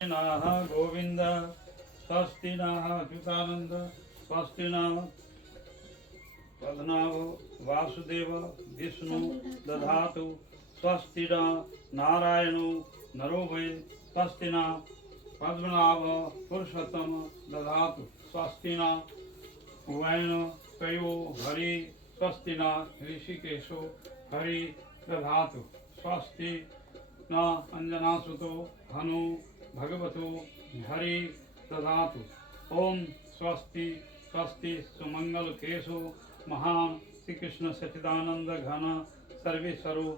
नाः गोविंद स्वस्ति नाः अच्युतानंद स्वस्ति नाः पद्मनाभ वासुदेव विष्णु दधातु स्वस्ति न नारायणो नरो वै स्वस्ति न पद्मनाभ पुरुषोत्तम दधातु स्वस्ति न वैन कयो हरि स्वस्ति न ऋषिकेशो हरि दधातु स्वस्ति न अंजनासुतो हनु भगवतो हरि दधातु। ओम स्वस्ति स्वस्ति सुमंगल केशो महान श्री कृष्ण सच्चिदानंद घन सर्वेश्वरो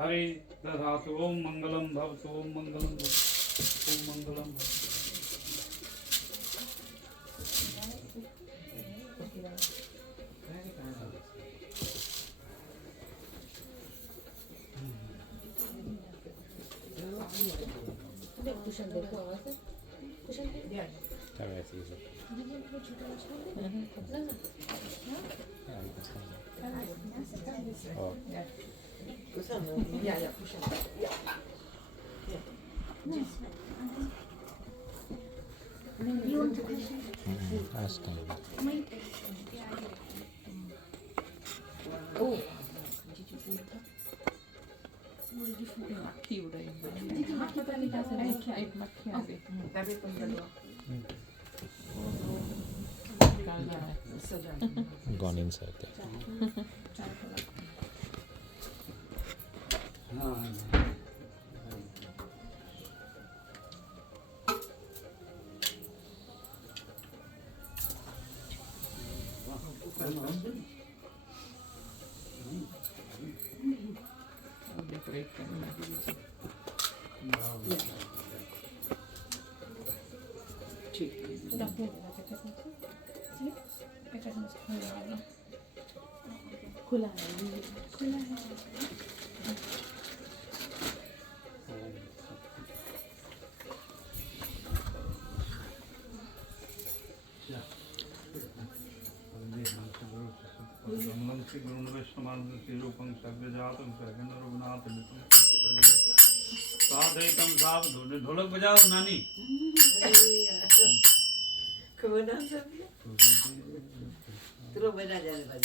हरि दधातु। ओम मंगलम भवतु ओम मंगलम भवतु ओम मंगलम भवतु। कुशन देखो आवाज है कुशन दे क्या वैसे ही सब वो छोटा छोटा ना और कुशन या कुशन या you want to question ask him. oh did you put that what did you put Maki udah yang did you put that kita in sedikit maki aja. tapi penduduk Gone inside there. Udah berikan lagi. udah खुला है खुला है गुरु वैष्णव रूपं सर्वजातं सर्वं रघुनाथ साधैकं सावधून। ढोलक बजाओ नानी। kemudian terus beda jalan beda.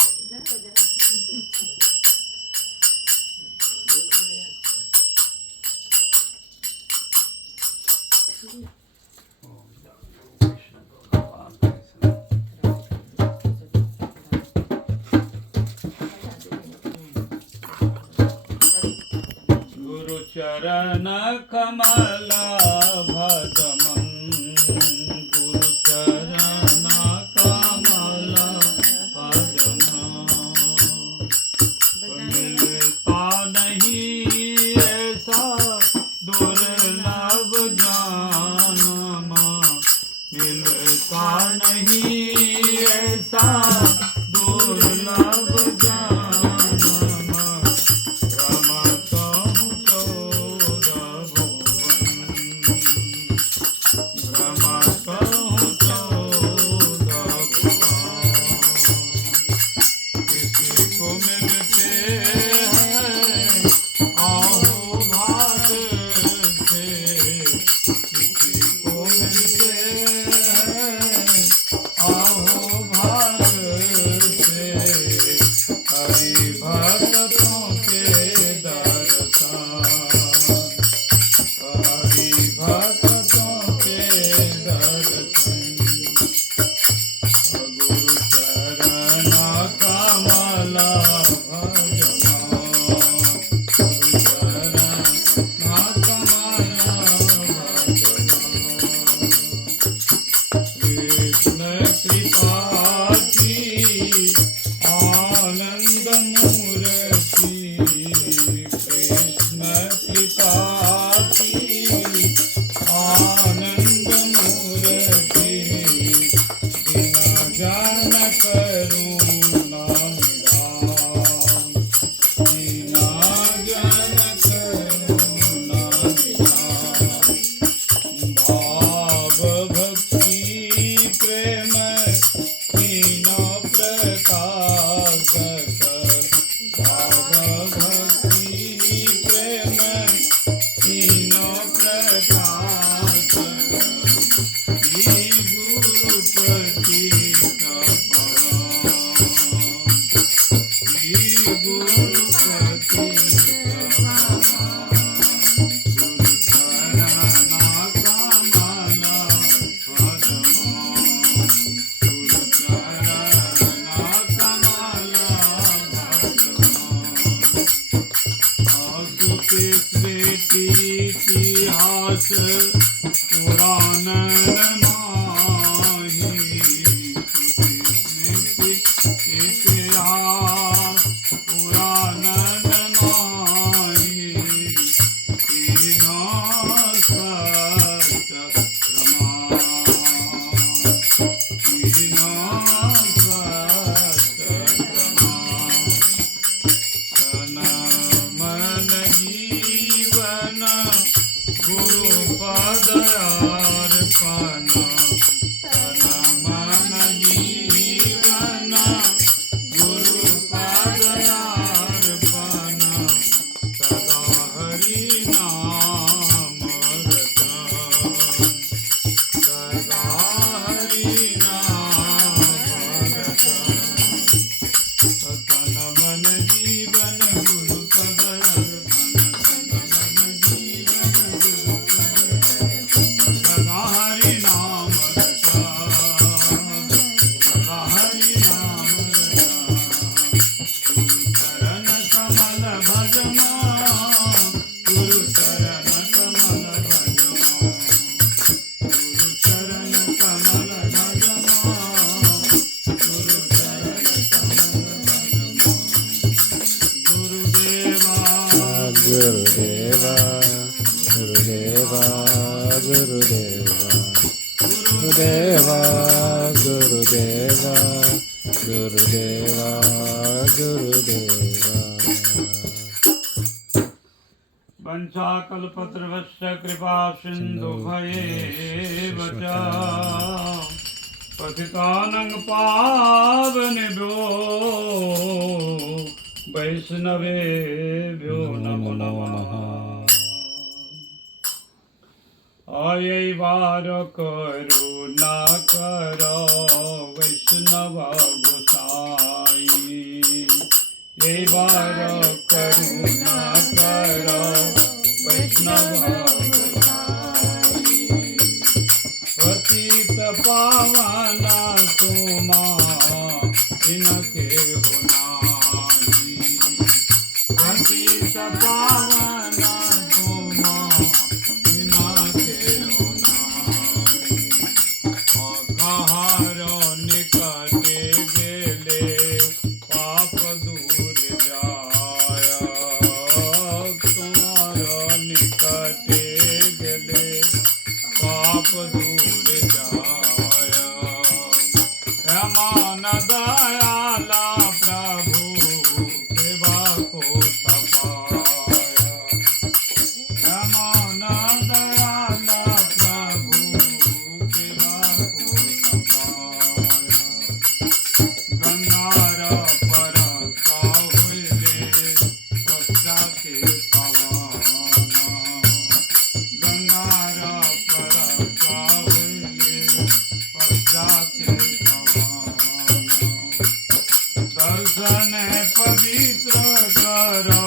गुरु चरण कमल भजमन गुरु चरण कमल भजमन मिलता नहीं ऐसा दुर्लभ जन्म मिलता नहीं ऐसा दुर्लभ जन्म रमत हूँ चौदह भुवन पुराण नाही स्मृति इतिहास पुराण नाही तीन सत्य प्रमाण तीन सत्य प्रमाण तन मन जीवन गुरु पदयार्पण तन मन जीवन गुरु पदयार्पण सदा हरि नाम रटन सदा हरि नाम रटन तन मन जीवन गुरु पदयार्पण तन मन जीवन गुरु पदयार्पण सदा हरि नाम रटन सदा हरि नाम रटन गुरु चरण कमल भजमा गुरु चरण कमल भजमा गुरु चरण कमल भजमा गुरु चरण गुरुदेवा गुरुदेवा गुरुदेवा वंशाकल्पतरुश्च कृपा सिन्धुभयेव च पतितानं पावनेभ्यो वैष्णवेभ्यो नमो नमः आयै वार करुणा कर वैष्णव गोसाई ये वार करुणा कर वैष्णव गोसाई पतित पावना तुमा इनके होनाई पतित पावना तुमा इनके होनाई कहार निकटे गेले पाप दूर जाया तुम्हारा निकटे गेले पाप दूर जाया मान दयाला प्रभु सेवा को तपाया मान दयाला प्रभु सेवा को तपाया गंगार पर काहुले पश्चा के पवन गंगार पर काहुले पश्चा के पवन दर्शन पवित्र करो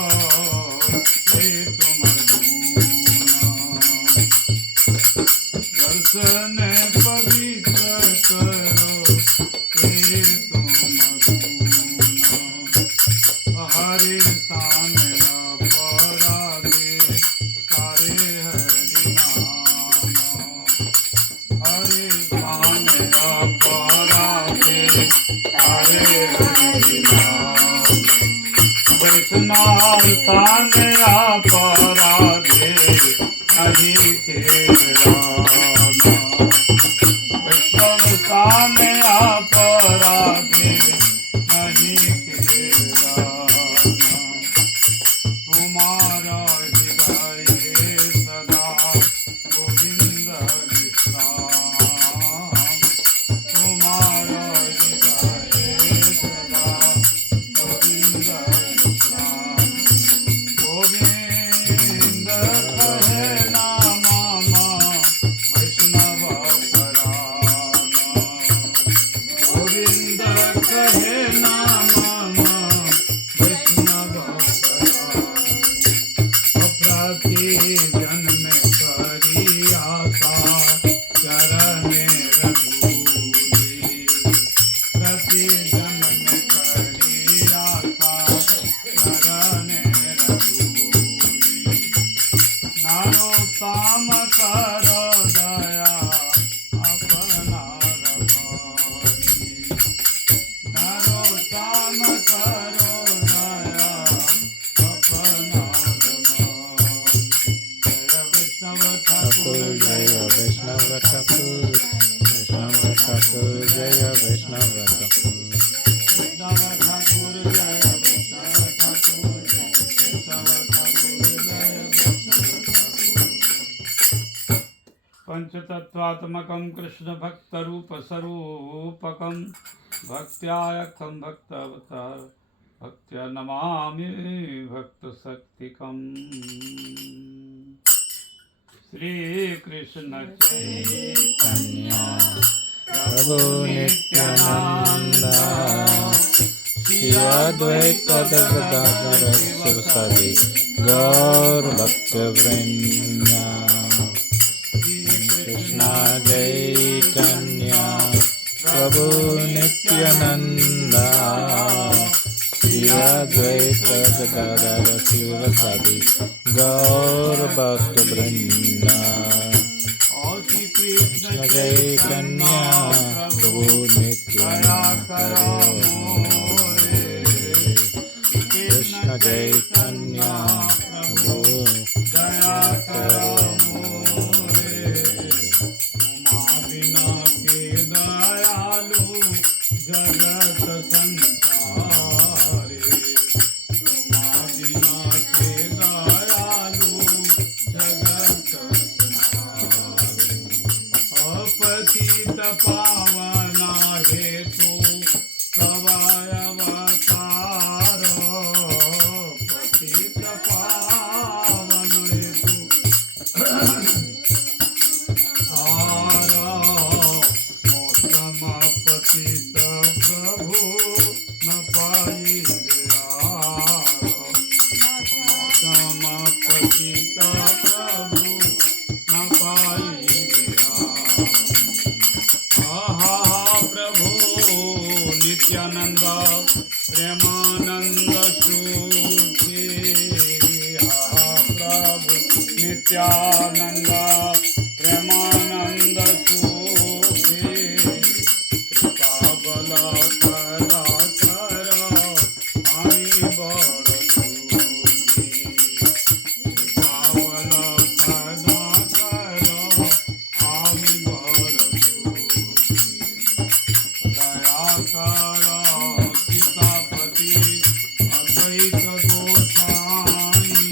हे तुम गुण दर्शन पवित्र करो हे तुम गुण हरे तान अपराधे सारे हरि नाम हरे तान अपराधे सारे हरि नाम वैष्णव तान अपराधे हरि के राम वैष्णव तान अपराधे नहीं के राम तुम्हारा हृदय सदा गोविंद विश्राम तुम्हारा हृदय सदा गोविंद विश्राम गोविंद कहे नाम तत्त्वात्मकं कृष्णभक्तरूपस्वरूपकं भक्त्याख्यं भक्तवतार भक्त्या नमामि भक्तशक्तिकम् श्रीकृष्ण चैतन्य प्रभु नित्यानंद श्री अद्वैत गदाधर शिवसादि गौर भक्तवृंद कृष्ण चैतन्य प्रभु नित्यानंद श्री अद्वैत गदाधर शिवसादि गौर भक्तवृंद कृष्ण चैतन्य प्रभु नित्यानंद कृष्ण चैतन्य प्रभु दया करो मोरे तुमा बिना के दयालु जगत संसारे तुमा बिना के दयालु जगत संसारे अपतित पावना हेतु कवाय अवतार पतित पावन हेतु मौसम पतित प्रभु न पाई मौसम पतित प्रभु न पाई आहा प्रभु नित्यानंद प्रेमानंद सुखे आहा प्रभु नित्यानंद प्रेमानंद सुखे कृपा बल करा कर आमी बड़ दुखी कृपा बल करा कर आमी बड़ दुखी दया करो सीतापति अद्वैत गोसाई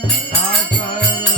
दया करो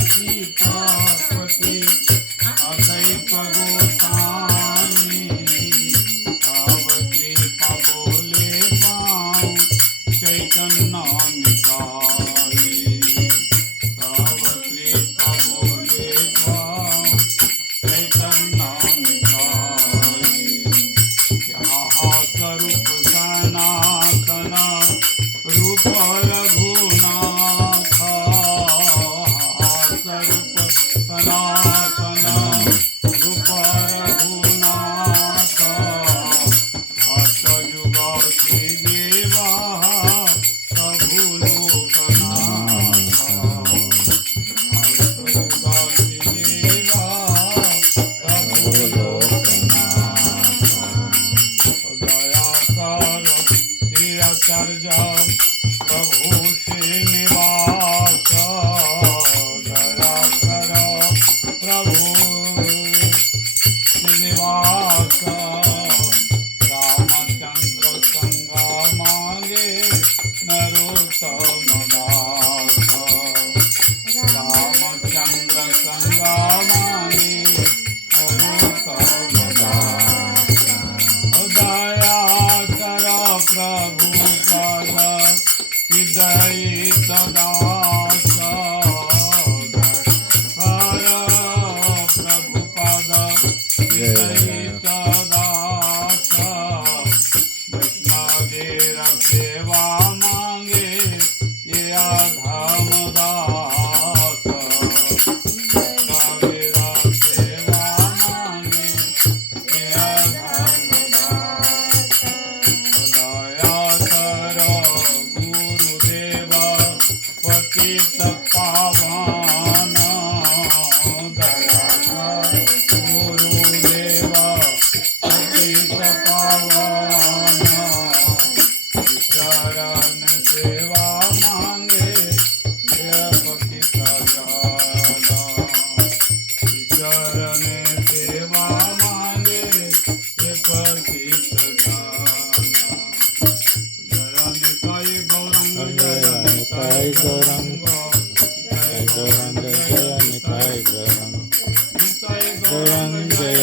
गौरंग जय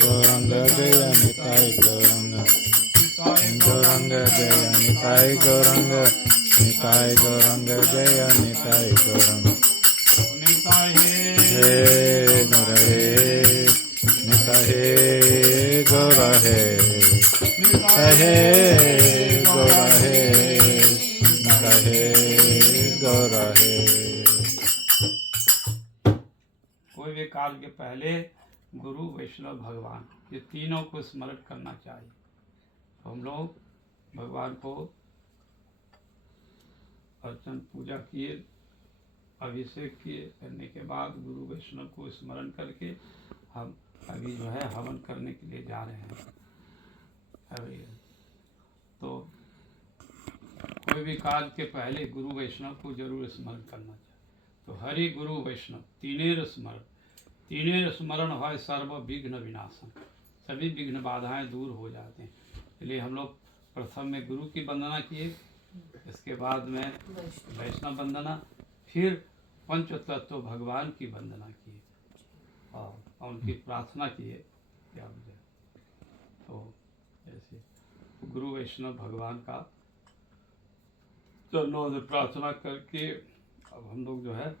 गौरंग जय निताय गौरंग गौरंग जय निताय गौरंग निताय गौरंग जय निताय गौरंग हे नर हे निताय गौर हे हे गौर हे निताय गौर हे। कोई भी कार्य के पहले गुरु वैष्णव भगवान ये तीनों को स्मरण करना चाहिए। तो हम लोग भगवान को अर्चन पूजा किए, अभिषेक किए, करने के बाद गुरु वैष्णव को स्मरण करके हम अभी जो है हवन करने के लिए जा रहे हैं। अभी तो कोई भी कार्य के पहले गुरु वैष्णव को जरूर स्मरण करना चाहिए। तो हरि गुरु वैष्णव तीनेर स्मरण है सर्व विघ्न विनाशन, सभी विघ्न बाधाएं दूर हो जाते हैं। इसलिए हम लोग प्रथम में गुरु की वंदना किए, इसके बाद में वैष्णव वंदना, फिर पंच तत्व भगवान की वंदना किए और उनकी प्रार्थना किए। क्या मुझे तो ऐसे गुरु वैष्णव भगवान का चरणों से प्रार्थना करके अब हम लोग जो है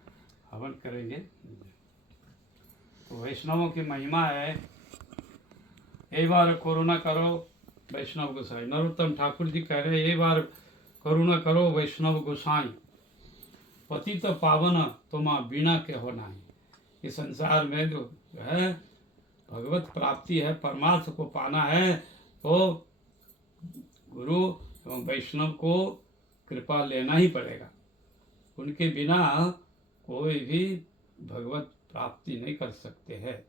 हवन करेंगे। तो वैष्णवों की महिमा है, एक बार करुणा करो वैष्णव गोसाई। नरोत्तम ठाकुर जी कह रहे हैं, एक बार करुणा करो वैष्णव गोसाई, पतित पावन तुमा बिना के हो नहीं। इस संसार में जो है भगवत प्राप्ति है, परमार्थ को पाना है, तो गुरु एवं वैष्णव को कृपा लेना ही पड़ेगा। उनके बिना कोई भी भगवत प्राप्ति नहीं कर सकते हैं।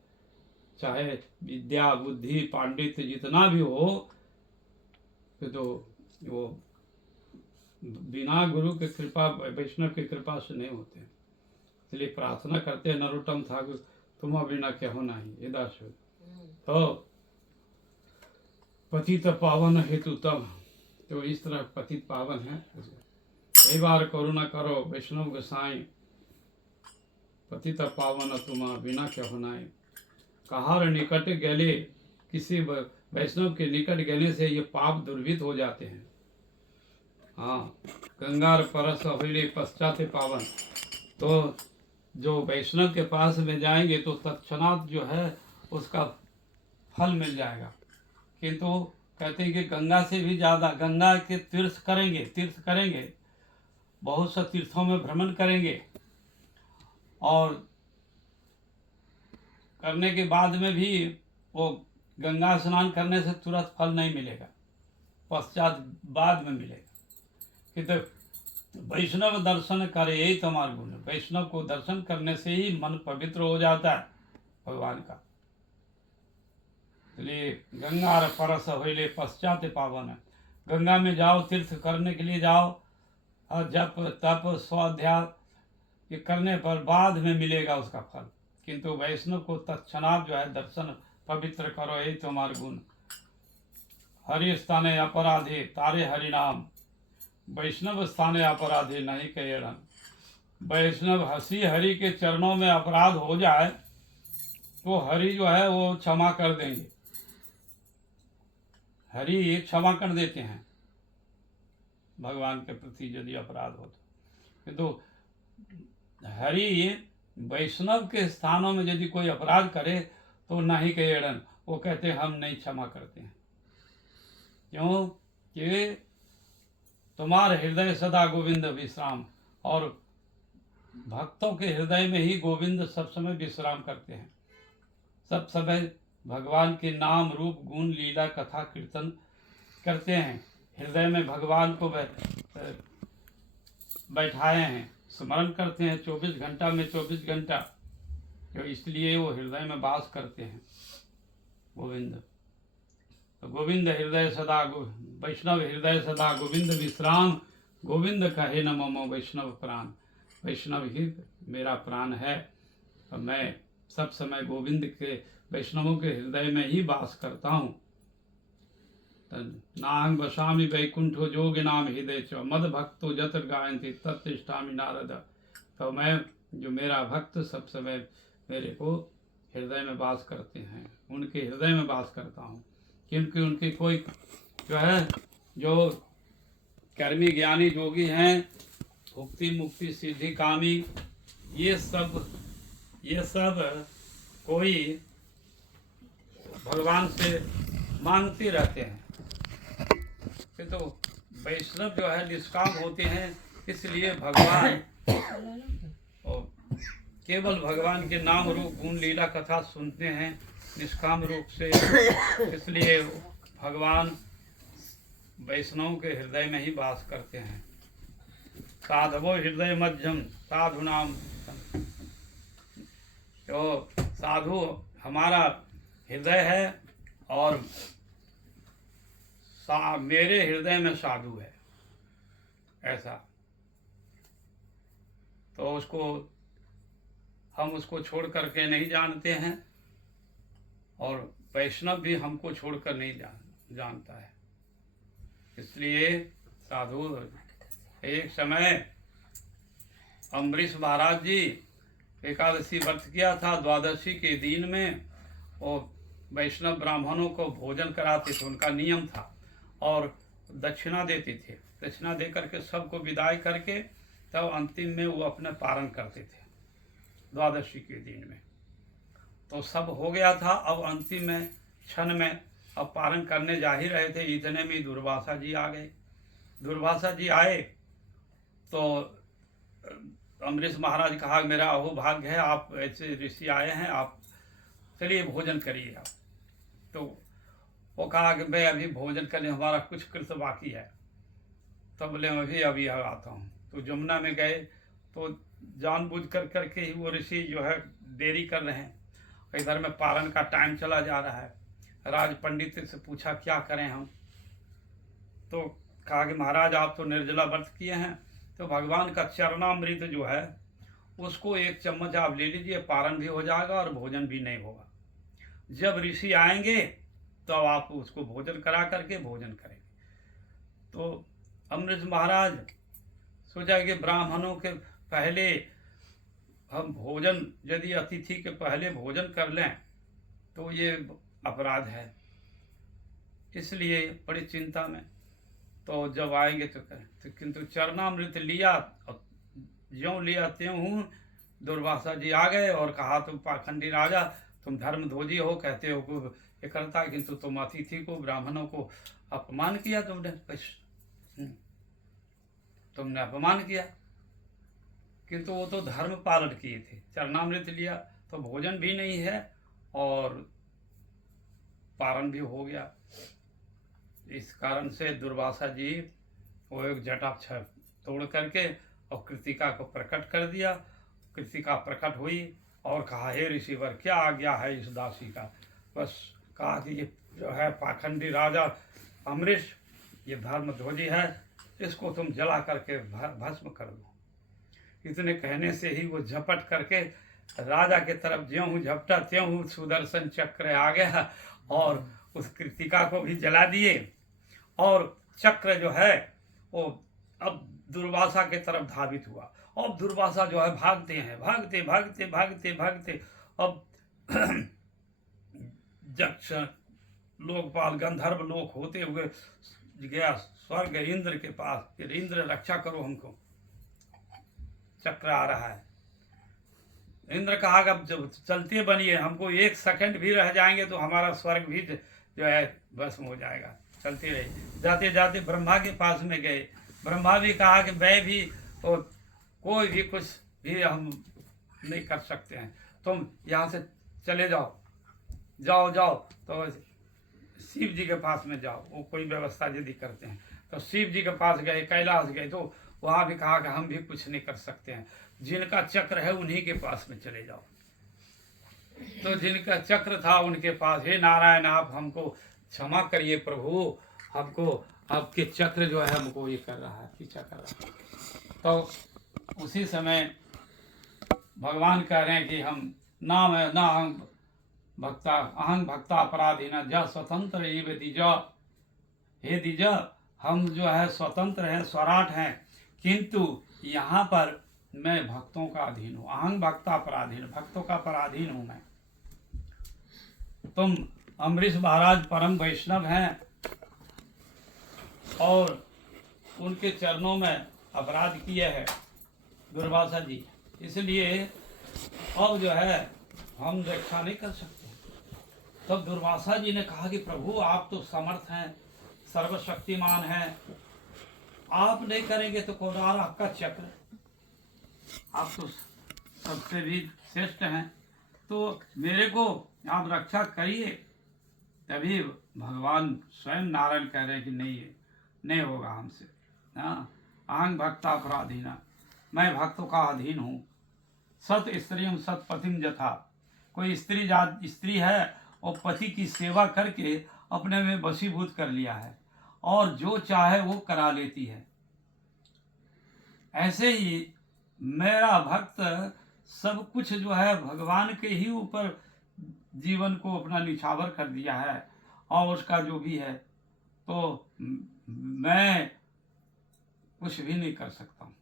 चाहे विद्या बुद्धि पांडित्य जितना भी हो, तो वो बिना गुरु की कृपा वैष्णव की कृपा से नहीं होते। इसलिए प्रार्थना करते हैं नरोत्तम ठाकुर, तुम बिना क्या होना ही यदाश। तो पतित पावन हेतु तब, तो इस तरह पतित पावन है। कई बार करुणा करो वैष्णव गोसाई, पतित पावन तुम बिना क्या होना है। कहार निकट गले, किसी वैष्णव के निकट गले से ये पाप दुर्भित हो जाते हैं। हाँ, गंगार परस होले पश्चात पावन। तो जो वैष्णव के पास में जाएंगे तो तत्क्षणात जो है उसका फल मिल जाएगा। किंतु कहते हैं कि गंगा से भी ज़्यादा, गंगा के तीर्थ करेंगे, बहुत से तीर्थों में भ्रमण करेंगे और करने के बाद में भी वो गंगा स्नान करने से तुरंत फल नहीं मिलेगा, पश्चात बाद में मिलेगा। किंतु वैष्णव दर्शन करे यही तुम्हारा गुण। वैष्णव को दर्शन करने से ही मन पवित्र हो जाता है भगवान का। इसलिए गंगा परस होइले पश्चात पावन है। गंगा में जाओ, तीर्थ करने के लिए जाओ, और जप तप स्वाध्याय ये करने पर बाद में मिलेगा उसका फल। किंतु वैष्णव को तत्क्षणात जो है दर्शन पवित्र करो, यही तुम्हारे गुण। हरि स्थाने अपराधे तारे हरि नाम, वैष्णव स्थाने अपराधे नहीं कहेरन। वैष्णव हंसी हरि के चरणों में अपराध हो जाए तो हरि जो है वो क्षमा कर देंगे। हरि क्षमा कर देते हैं भगवान के प्रति यदि अपराध हो तो। हरि वैष्णव के स्थानों में यदि कोई अपराध करे तो नहीं कहेरन, वो कहते हैं हम नहीं क्षमा करते हैं। क्यों कि तुम्हारे हृदय सदा गोविंद विश्राम, और भक्तों के हृदय में ही गोविंद सब समय विश्राम करते हैं। सब समय भगवान के नाम रूप गुण लीला कथा कीर्तन करते हैं। हृदय में भगवान को बैठाए हैं, स्मरण करते हैं 24 घंटा में 24 घंटा, तो इसलिए वो हृदय में वास करते हैं गोविंद। तो गोविंद हृदय सदा वैष्णव हृदय सदा गोविंद विश्राम, गोविंद कहे न मम वैष्णव प्राण। वैष्णव ही मेरा प्राण है, तो मैं सब समय गोविंद के वैष्णवों के हृदय में ही वास करता हूँ। नाहं वसामि वैकुंठो जोगिनाम हृदय च, मद भक्तो जत्र गायन्ति तत्तिष्ठामि नारद। तो मैं जो मेरा भक्त सब समय मेरे को हृदय में वास करते हैं, उनके हृदय में वास करता हूँ। क्योंकि उनकी कोई जो है, जो कर्मी ज्ञानी योगी हैं, भुक्ति मुक्ति सिद्धि कामी, ये सब कोई भगवान से मांगते रहते हैं। तो वैष्णव जो है निष्काम होते हैं, इसलिए भगवान और केवल भगवान के नाम रूप गुण लीला कथा सुनते हैं निष्काम रूप से। इसलिए भगवान वैष्णव के हृदय में ही वास करते हैं। साधवो हृदय मध्यम साधु नाम, तो साधु हमारा हृदय है और मेरे हृदय में साधु है, ऐसा। तो उसको हम उसको छोड़ करके नहीं जानते हैं, और वैष्णव भी हमको छोड़कर नहीं जानता है। इसलिए साधु, एक समय अम्बरीश महाराज जी एकादशी व्रत किया था, द्वादशी के दिन में, और वैष्णव ब्राह्मणों को भोजन कराते थे, उनका नियम था, और दक्षिणा देते थे। दक्षिणा दे करके सबको विदाई करके तब अंतिम में वो अपने पारण करते थे द्वादशी के दिन में। तो सब हो गया था, अब अंतिम में क्षण में अब पारण करने जा ही रहे थे, इतने में दुर्वासा जी आ गए। दुर्वासा जी आए तो अम्बरीश महाराज कहा, मेरा अहोभाग्य है, आप ऐसे ऋषि आए हैं, आप चलिए भोजन करिए आप। तो वो कहा कि मैं अभी भोजन करने, हमारा कुछ कृत बाकी है। तो बोले मैं भी अभी आता हूँ। तो जमुना में गए, तो जानबूझ करके ही वो ऋषि जो है देरी कर रहे हैं। इधर में पारण का टाइम चला जा रहा है। राज पंडित से पूछा क्या करें हम, तो कहा कि महाराज आप तो निर्जला व्रत किए हैं, तो भगवान का चरणामृत जो है उसको एक चम्मच आप ले लीजिए, पारण भी हो जाएगा और भोजन भी नहीं होगा। जब ऋषि आएंगे तो आप उसको भोजन करा करके भोजन करेंगे। तो अम्बरीश महाराज सोचा कि ब्राह्मणों के पहले हम भोजन, यदि अतिथि के पहले भोजन कर लें तो ये अपराध है, इसलिए बड़ी चिंता में। तो जब आएंगे तो करें, तो किंतु चरणामृत लिया, ज्यों लिया त्यों हूँ दुर्वासा जी आ गए और कहा, तुम पाखंडी राजा, तुम धर्म ध्वजी हो, कहते हो को ये करता, किंतु तुम अतिथि को, ब्राह्मणों को अपमान किया, तुमने अपमान किया। किंतु वो तो धर्म पालन किए थे, चरणामृत लिया तो भोजन भी नहीं है और पारण भी हो गया। इस कारण से दुर्वासा जी वो एक जटाक्षर तोड़ करके और कृतिका को प्रकट कर दिया। कृतिका प्रकट हुई और कहा, हे ऋषिवर क्या आज्ञा है इस दासी का। बस कहा कि ये जो है पाखंडी राजा अम्बरीश, ये धर्म ध्वजी है, इसको तुम जला करके भस्म कर दो। इतने कहने से ही वो झपट करके राजा के तरफ ज्यों हूँ झपटा त्यों हूँ सुदर्शन चक्र आ गया और उस कृतिका को भी जला दिए। और चक्र जो है वो अब दुर्वासा के तरफ धावित हुआ। अब दुर्वासा जो है भागते हैं, भागते भागते भागते भागते अब यक्ष लोकपाल गंधर्व लोक होते हुए गया स्वर्ग इंद्र के पास कि इंद्र रक्षा करो हमको, चक्र आ रहा है। इंद्र कहा अब जब चलते बनिए, हमको एक सेकंड भी रह जाएंगे तो हमारा स्वर्ग भी जो है भस्म हो जाएगा, चलते रहे। जाते जाते ब्रह्मा के पास में गए। ब्रह्मा भी कहा कि मैं भी और कोई भी कुछ भी हम नहीं कर सकते हैं, तुम यहाँ से चले जाओ, जाओ जाओ। तो शिव जी के पास में जाओ, वो कोई व्यवस्था यदि करते हैं। तो शिव जी के पास गए, कैलाश गए, तो वहाँ भी कहा कि हम भी कुछ नहीं कर सकते हैं, जिनका चक्र है उन्हीं के पास में चले जाओ। तो जिनका चक्र था उनके पास, हे नारायण आप हमको क्षमा करिए प्रभु, हमको आपके चक्र जो है हमको ये कर रहा है, पीछा कर रहा है। तो उसी समय भगवान कह रहे हैं कि हम नाम है ना हम भक्ता अहं भक्ता अपराधीना ज स्वतंत्र एवं द्विज, हे द्विज हम जो है स्वतंत्र हैं, स्वराट हैं, किंतु यहाँ पर मैं भक्तों का अधीन हूँ। अहं भक्ता पराधीन, भक्तों का पराधीन हूँ मैं। तुम अम्बरीश महाराज परम वैष्णव हैं और उनके चरणों में अपराध किए हैं दुर्वासा जी, इसलिए अब जो है हम रक्षा नहीं कर सकते। तब दुर्वासा जी ने कहा कि प्रभु आप तो समर्थ हैं, सर्वशक्तिमान हैं, आप नहीं करेंगे तो कौन? और आपका चक्र, आप तो सबसे भी श्रेष्ठ हैं, तो मेरे को आप रक्षा करिए। तभी भगवान स्वयं नारायण कह रहे हैं कि नहीं होगा हमसे। हाँ, अहं भक्ता अपराधीना, मैं भक्तों का अधीन हूँ। सत स्त्रियम सत पतिम जथा, कोई स्त्री है और पति की सेवा करके अपने में वशीभूत कर लिया है और जो चाहे वो करा लेती है। ऐसे ही मेरा भक्त सब कुछ जो है भगवान के ही ऊपर जीवन को अपना निछावर कर दिया है और उसका जो भी है, तो मैं कुछ भी नहीं कर सकता हूँ।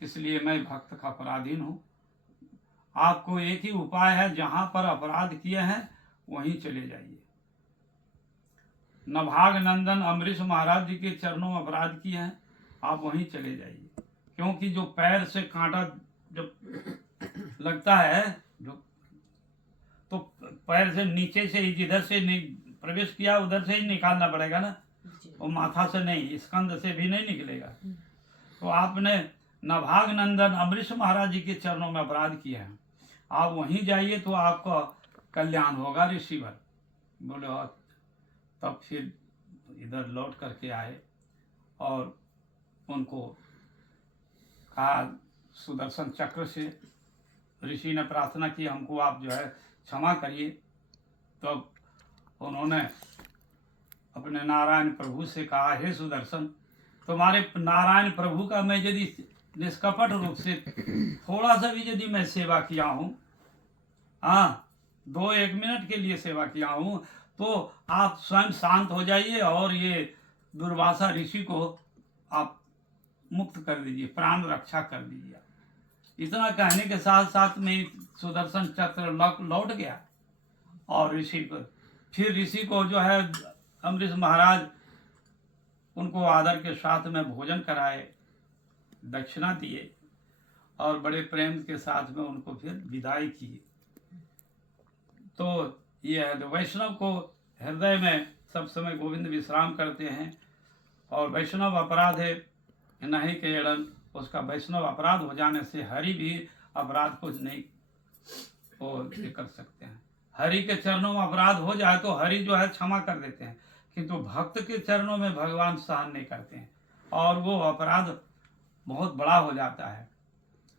इसलिए मैं भक्त का पराधीन हूँ। आपको एक ही उपाय है, जहाँ पर अपराध किए हैं वहीं चले जाइए। नभाग नंदन अम्बरीश महाराज जी के चरणों में अपराध किए हैं, आप वहीं चले जाइए। क्योंकि जो पैर से कांटा जब लगता है तो पैर से नीचे से ही, जिधर से प्रवेश किया उधर से ही निकालना पड़ेगा ना, वो माथा से नहीं, स्कंद से भी नहीं निकलेगा। तो आपने नभाग नंदन अम्बरीश महाराज जी के चरणों में अपराध किया है, आप वहीं जाइए तो आपका कल्याण होगा ऋषिवर। बोले और तब फिर इधर लौट करके आए और उनको कहा सुदर्शन चक्र से, ऋषि ने प्रार्थना की हमको आप जो है क्षमा करिए। तब उन्होंने अपने नारायण प्रभु से कहा, हे सुदर्शन, तुम्हारे नारायण प्रभु का मैं यदि निष्कपट रूप से थोड़ा सा भी यदि मैं सेवा किया हूँ, हाँ 2-1 मिनट के लिए सेवा किया हूँ, तो आप स्वयं शांत हो जाइए और ये दुर्वासा ऋषि को आप मुक्त कर दीजिए, प्राण रक्षा कर दीजिए। इतना कहने के साथ साथ में सुदर्शन चक्र लौट गया और ऋषि को जो है अम्बरीश महाराज उनको आदर के साथ में भोजन कराए, दक्षिणा दिए और बड़े प्रेम के साथ में उनको फिर विदाई की। तो ये है, वैष्णव को हृदय में सब समय गोविंद विश्राम करते हैं और वैष्णव अपराध है नहीं केड़न, उसका वैष्णव अपराध हो जाने से हरि भी अपराध को नहीं कर सकते हैं। हरि के चरणों में अपराध हो जाए तो हरि जो है क्षमा कर देते हैं, किंतु भक्त के चरणों में भगवान सहन नहीं करते हैं और वो अपराध बहुत बड़ा हो जाता है।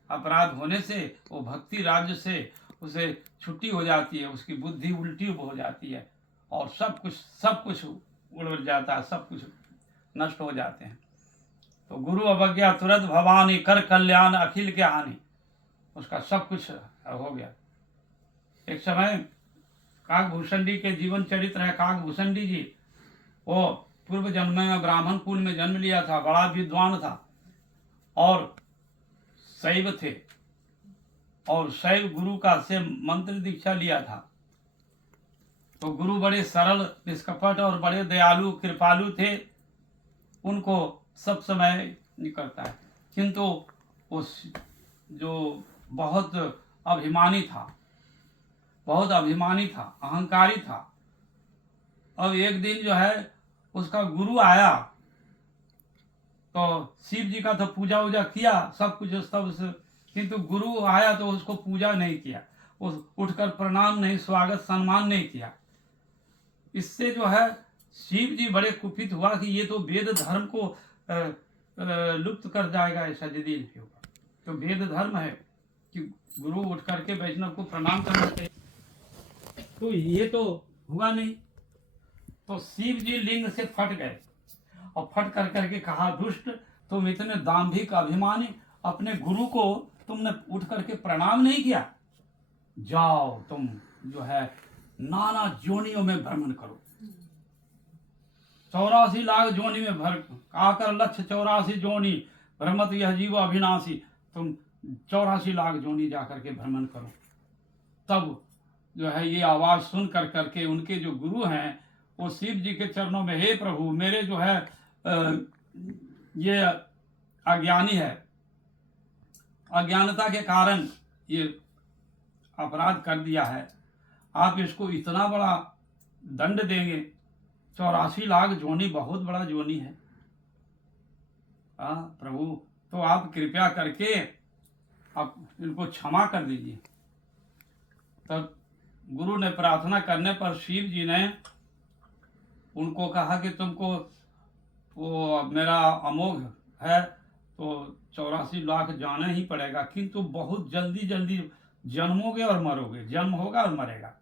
अपराध होने से वो भक्ति राज्य से उसे छुट्टी हो जाती है, उसकी बुद्धि उल्टी हो जाती है और सब कुछ उड़ जाता है, सब कुछ नष्ट हो जाते हैं। तो गुरु अवज्ञा तुरंत भवानी, कर कल्याण अखिल के हानि, उसका सब कुछ हो गया। एक समय काकभूषणी के जीवन चरित्र है। काकभूषणी जी वो पूर्व जन्म में ब्राह्मण कुल में जन्म लिया था, बड़ा विद्वान था और शैव थे और शैव गुरु का से मंत्र दीक्षा लिया था। तो गुरु बड़े सरल निष्कपट और बड़े दयालु कृपालु थे, उनको सब समय निकलता है, किंतु उस जो बहुत अभिमानी था, अहंकारी था। अब एक दिन जो है उसका गुरु आया तो शिव जी का तो पूजा वूजा किया सब कुछ सब, किंतु गुरु आया तो उसको पूजा नहीं किया, उस उठकर प्रणाम नहीं, स्वागत सम्मान नहीं किया। इससे जो है शिव जी बड़े कुपित हुआ कि ये तो वेद धर्म को लुप्त कर जाएगा, ऐसा यदि होगा तो वेद धर्म है कि गुरु उठ करके वैष्णव को प्रणाम करना चाहिए, तो ये तो हुआ नहीं। तो शिव जी लिंग से फट गए और फट कर करके कहा, दुष्ट तुम इतने दाम्भिक अभिमानी, अपने गुरु को तुमने उठ करके प्रणाम नहीं किया, जाओ तुम जो है नाना जोनियों में भ्रमण करो, 84 लाख जोनि में भर आकर लक्ष्य 84 जोनि भ्रमत यह जीव अविनाशी, तुम 84 लाख जोनी जा करके भ्रमण करो। तब जो है ये आवाज़ सुन करके उनके जो गुरु हैं वो शिव जी के चरणों में, हे प्रभु मेरे जो है ये अज्ञानी है, अज्ञानता के कारण ये अपराध कर दिया है, आप इसको इतना बड़ा दंड देंगे। 84 लाख जोनी बहुत बड़ा जोनी है। प्रभु तो आप कृपया करके आप इनको क्षमा कर दीजिए। तब गुरु ने प्रार्थना करने पर शिव जी ने उनको कहा कि तुमको वो मेरा अमोघ है तो 84 लाख जाना ही पड़ेगा, किंतु बहुत जल्दी जल्दी जन्मोगे और मरोगे, जन्म होगा और मरेगा,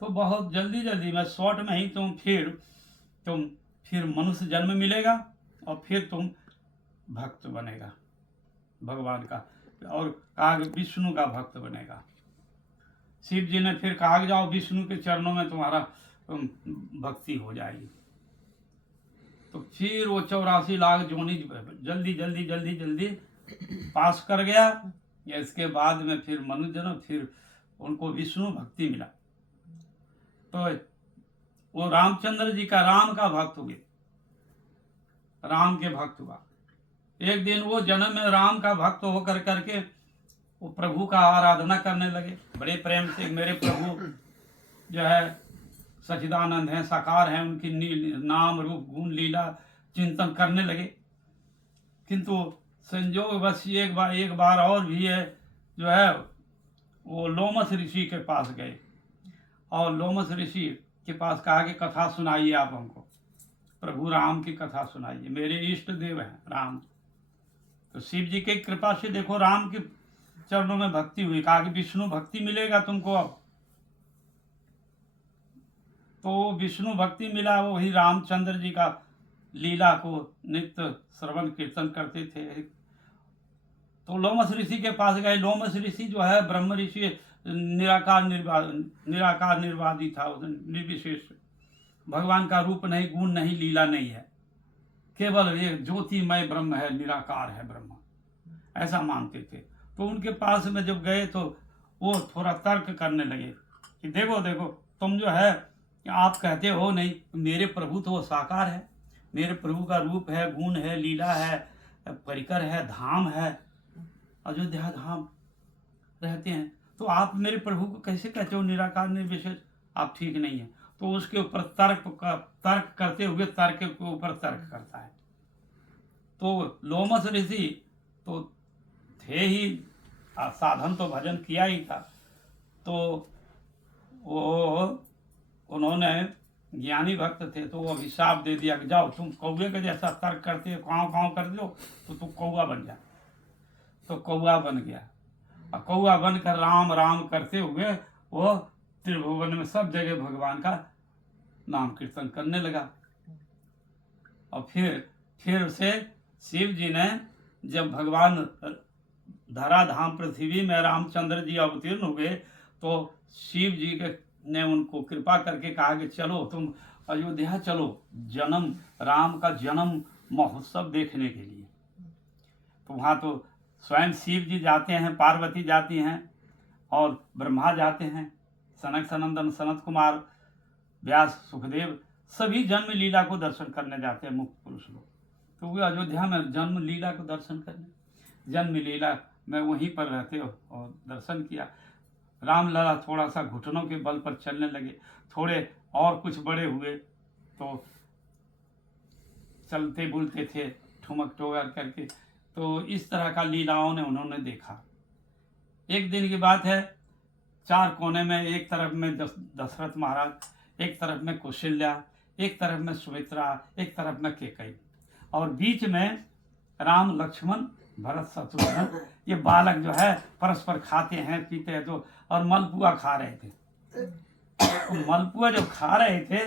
तो बहुत जल्दी जल्दी में शॉर्ट में ही तुम फिर मनुष्य जन्म मिलेगा और फिर तुम भक्त बनेगा भगवान का, और कहा विष्णु का भक्त बनेगा। शिव जी ने फिर कहा जाओ विष्णु के चरणों में तुम्हारा भक्ति हो जाएगी। तो फिर वो 84 लाख जोनी जल्दी जल्दी जल्दी जल्दी पास कर गया। इसके बाद में फिर मनुष्य जन्म, फिर उनको विष्णु भक्ति मिला। तो वो रामचंद्र जी का राम का भक्त हुए, राम के भक्त हुआ। एक दिन वो जन्म में राम का भक्त होकर करके वो प्रभु का आराधना करने लगे बड़े प्रेम से। मेरे प्रभु जो है सच्चिदानंद हैं, साकार हैं, उनकी नाम रूप गुण लीला चिंतन करने लगे। किंतु संयोग बस एक बार और भी है जो है वो लोमस ऋषि के पास गए और लोमस ऋषि के पास कहा कि कथा सुनाइए, आप हमको प्रभु राम की कथा सुनाइए, मेरे इष्ट देव हैं राम। तो शिव जी की कृपा से देखो राम के चरणों में भक्ति हुई। कहा कि विष्णु भक्ति मिलेगा तुमको अब। तो विष्णु भक्ति मिला, वही रामचंद्र जी का लीला को नित्य श्रवण कीर्तन करते थे। तो लोमस ऋषि के पास गए। लोमस ऋषि जो है ब्रह्म ऋषि, निराकार निर्वादी था, निर्विशेष, भगवान का रूप नहीं, गुण नहीं, लीला नहीं है, केवल ये ज्योतिमय ब्रह्म है, निराकार है ब्रह्म, ऐसा मानते थे। तो उनके पास में जब गए तो वो थोड़ा तर्क करने लगे कि देखो देखो तुम जो है आप कहते हो नहीं, मेरे प्रभु तो वो साकार है, मेरे प्रभु का रूप है, गुण है, लीला है, परिकर है, धाम है, अयोध्या धाम रहते हैं, तो आप मेरे प्रभु को कैसे कहते हो निराकार निर्विशेष, आप ठीक नहीं है। तो उसके ऊपर तर्क करते हुए तर्क के ऊपर तर्क करता है। तो लोमस ऋषि तो थे ही, साधन तो भजन किया ही था, तो वो उन्होंने ज्ञानी भक्त थे, तो वो अभिशाप दे दिया कि जाओ तुम कौवे के जैसा तर्क करते हो, काँव काँव कर दो तो तुम कौवा बन जा। तो कौवा बन गया, और कौवा बनकर राम राम करते हुए वो त्रिभुवन में सब जगह भगवान का नाम कीर्तन करने लगा। और फिर से शिव जी ने जब भगवान धराधाम पृथ्वी में रामचंद्र जी अवतीर्ण हुए तो शिव जी ने उनको कृपा करके कहा कि चलो तुम अयोध्या चलो, जन्म राम का जन्म महोत्सव देखने के लिए। तो वहाँ तो स्वयं शिव जी जाते हैं, पार्वती जाती हैं और ब्रह्मा जाते हैं, सनक सनंदन सनत कुमार व्यास सुखदेव सभी जन्म लीला को दर्शन करने जाते हैं मुक्त पुरुष लोग। तो वे अयोध्या में जन्म लीला को दर्शन करने, जन्म लीला में वहीं पर रहते हो और दर्शन किया। रामलला थोड़ा सा घुटनों के बल पर चलने लगे, थोड़े और कुछ बड़े हुए तो चलते बोलते थे ठुमक टोगर करके। तो इस तरह का लीलाओं ने उन्होंने देखा। एक दिन की बात है, चार कोने में, एक तरफ में दशरथ महाराज, एक तरफ में कौशल्या, एक तरफ में सुमित्रा, एक तरफ में कैकेयी, और बीच में राम लक्ष्मण भरत शत्रुघ्न। ये बालक जो है परस्पर खाते हैं पीते हैं, तो और मलपुआ खा रहे थे। तो मलपुआ जब खा रहे थे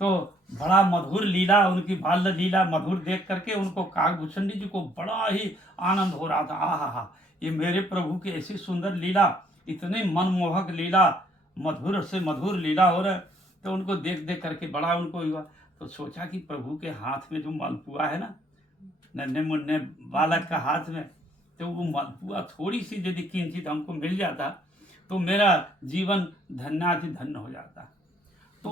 तो बड़ा मधुर लीला, उनकी बाल्य लीला मधुर देख करके उनको काकभूषण जी को बड़ा ही आनंद हो रहा था। आहा, ये मेरे प्रभु की ऐसी सुंदर लीला, इतनी मनमोहक लीला, मधुर से मधुर लीला हो रहा है। तो उनको देख देख करके बड़ा उनको हुआ। तो सोचा कि प्रभु के हाथ में जो मलपुआ है ना, नन्हे मुन्ने बालक का हाथ में, तो वो मलपुआ थोड़ी सी यदि किंचित हमको मिल जाता तो मेरा जीवन धन्याति धन्य हो जाता। तो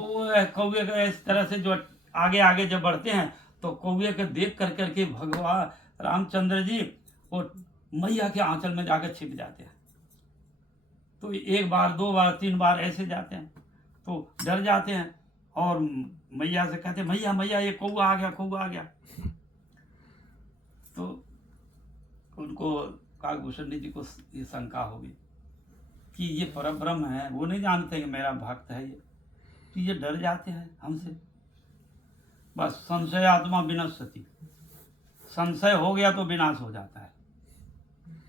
कौवे का इस तरह से जो आगे आगे जब बढ़ते हैं तो कौवे के देख कर करके भगवान रामचंद्र जी वो मैया के आंचल में जाकर छिप जाते हैं। तो एक बार, दो बार, तीन बार ऐसे जाते हैं तो डर जाते हैं और मैया से कहते हैं, मैया मैया ये कौवा आ गया, कौवा आ गया। तो उनको काकभूषण जी को ये शंका होगी कि ये परब्रह्म है, वो नहीं जानते कि मेरा भक्त है ये, कि ये डर जाते हैं हमसे। बस संशय आत्मा विनश्यति, संशय हो गया तो विनाश हो जाता है।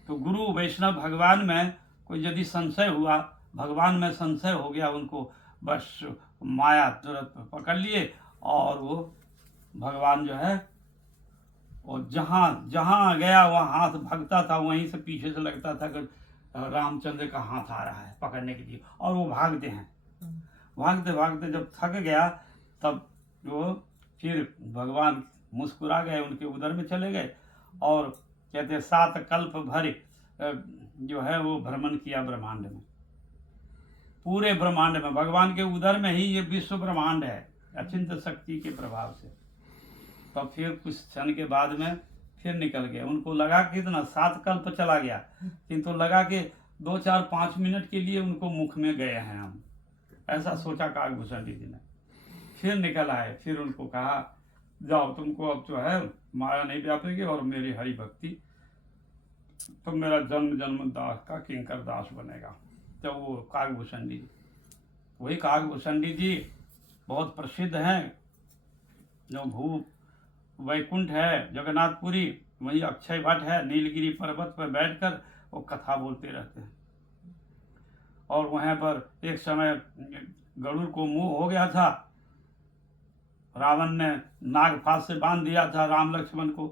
तो गुरु वैष्णव भगवान में कोई यदि संशय हुआ, भगवान में संशय हो गया उनको, बस माया तुरंत पकड़ लिए और वो भगवान जो है और जहाँ जहाँ गया वहाँ हाथ भागता था, वहीं से पीछे से लगता था कि रामचंद्र का हाथ आ रहा है पकड़ने के लिए, और वो भागते हैं। भागते भागते जब थक गया तब वो फिर भगवान मुस्कुरा गए, उनके उदर में चले गए और कहते हैं 7 कल्प भर जो है वो भ्रमण किया ब्रह्मांड में, पूरे ब्रह्मांड में। भगवान के उदर में ही ये विश्व ब्रह्मांड है अचिंत शक्ति के प्रभाव से। तो फिर कुछ क्षण के बाद में फिर निकल गए। उनको लगा कि इतना 7 कल्प चला गया, किंतु लगा कि 2, 4, 5 मिनट के लिए उनको मुख में गए हैं हम, ऐसा सोचा काकभूषण जी ने। फिर निकल आए, फिर उनको कहा जाओ तुमको अब जो है माया नहीं व्यापेगी और मेरी हरि भक्ति, तो मेरा जन्म जन्म दास का किंकर दास बनेगा। तो वो काकभूषण जी, वही काकभूषण जी बहुत प्रसिद्ध हैं। जो भू वैकुंठ है जगन्नाथपुरी, वही अक्षय वट है, नीलगिरी पर्वत पर बैठकर वो कथा बोलते रहते हैं। और वहाँ पर एक समय गरुड़ को मोह हो गया था, रावण ने नागफास से बांध दिया था राम लक्ष्मण को।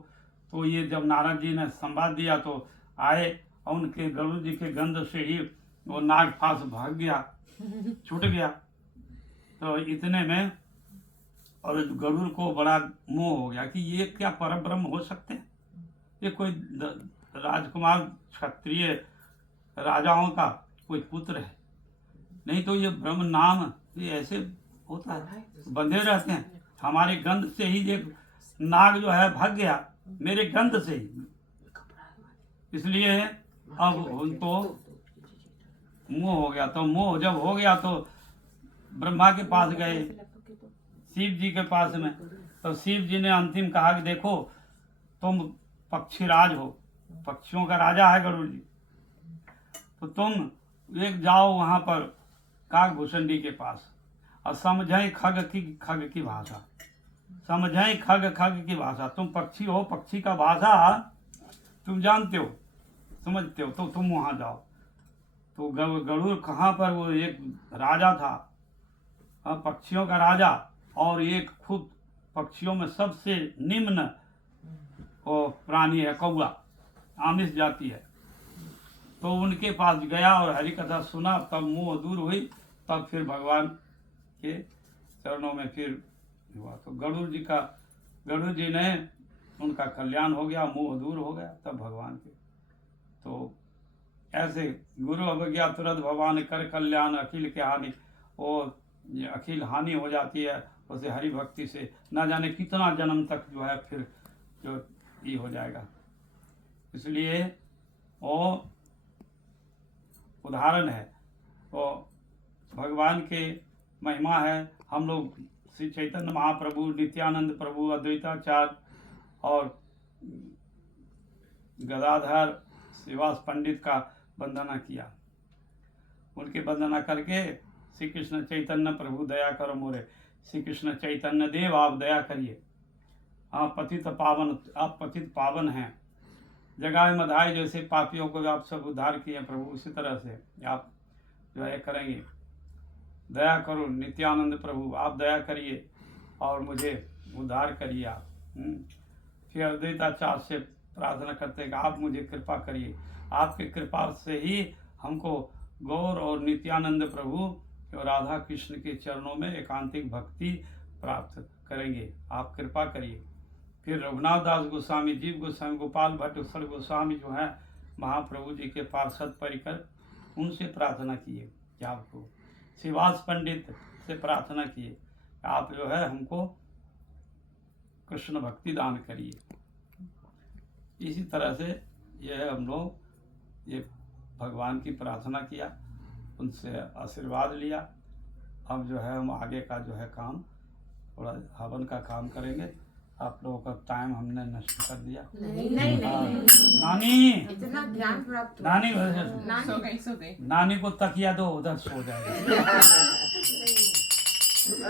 तो ये जब नारद जी ने संवाद दिया तो आए और उनके गरुड़ जी के गंध से ही वो नागफास भाग गया, छूट गया। तो इतने में और गरुड़ को बड़ा मोह हो गया कि ये क्या परब्रह्म हो सकते हैं, ये कोई राजकुमार क्षत्रिय राजाओं का कोई पुत्र है, नहीं तो ये ब्रह्म नाम ये ऐसे होता है, बंधे रहते हैं। हमारे गंध से ही एक नाग जो है भाग गया, मेरे गंध से ही, इसलिए अब उनको मोह हो गया। तो मोह जब हो गया तो ब्रह्मा के पास गए, शिव जी के पास में। तो शिव जी ने अंतिम कहा कि देखो तुम पक्षीराज हो, पक्षियों का राजा है गरुड़ जी, तो तुम एक जाओ वहां पर काकभूषण जी के पास और समझाएं खग की भाषा, समझाएं खग की भाषा। तुम पक्षी हो, पक्षी का भाषा तुम जानते हो, समझते हो, तो तुम वहां जाओ। तो गरुड़ कहाँ पर, वो एक राजा था, पक्षियों का राजा, और एक खुद पक्षियों में सबसे निम्न प्राणी है कौवा, आमिष जाति है। तो उनके पास गया और हरि कथा सुना, तब मोह दूर हुई। तब फिर भगवान के चरणों में फिर हुआ। तो गरुड़ जी ने उनका कल्याण हो गया, मोह दूर हो गया तब भगवान के। तो ऐसे गुरु अवज्ञा तुरंत भगवान कर कल्याण अखिल के हानि, और अखिल हानि हो जाती है उसे हरि भक्ति से, ना जाने कितना जन्म तक जो है फिर जो ये हो जाएगा। इसलिए वो उदाहरण है, तो भगवान के महिमा है। हम लोग श्री चैतन्य महाप्रभु, नित्यानंद प्रभु, अद्वैताचार्य और गदाधर श्रीवास पंडित का वंदना किया। उनकी वंदना करके श्री कृष्ण चैतन्य प्रभु दया करो मोरे, श्री कृष्ण चैतन्य देव आप दया करिए, आप पतित पावन हैं, जगाए मधाए जैसे पापियों को आप सब उद्धार किए प्रभु, उसी तरह से आप जो है करेंगे। दया करो नित्यानंद प्रभु, आप दया करिए और मुझे उद्धार करिए आप। फिर अद्वैताचार्य से प्रार्थना करते हैं कि आप मुझे कृपा करिए, आपके कृपा से ही हमको गौर और नित्यानंद प्रभु और राधा कृष्ण के चरणों में एकांतिक भक्ति प्राप्त करेंगे, आप कृपा करिए। फिर रघुनाथ दास गोस्वामी, जीव गोस्वामी, गोपाल भट्ट सर गोस्वामी जो हैं महाप्रभु जी के पार्षद परिकर उनसे प्रार्थना किए कि आपको शिवास पंडित से प्रार्थना किए आप जो है हमको कृष्ण भक्ति दान करिए। इसी तरह से यह हम लोग ये भगवान की प्रार्थना किया, उनसे आशीर्वाद लिया। अब जो है हम आगे का जो है काम थोड़ा हवन का काम करेंगे। आप लोगों का टाइम हमने नष्ट कर दिया। नहीं नहीं हाँ, नहीं नानी इतना ज्ञान प्राप्त हुआ। नानी सो गई नानी को तकिया दो, उधर सो जाएगा।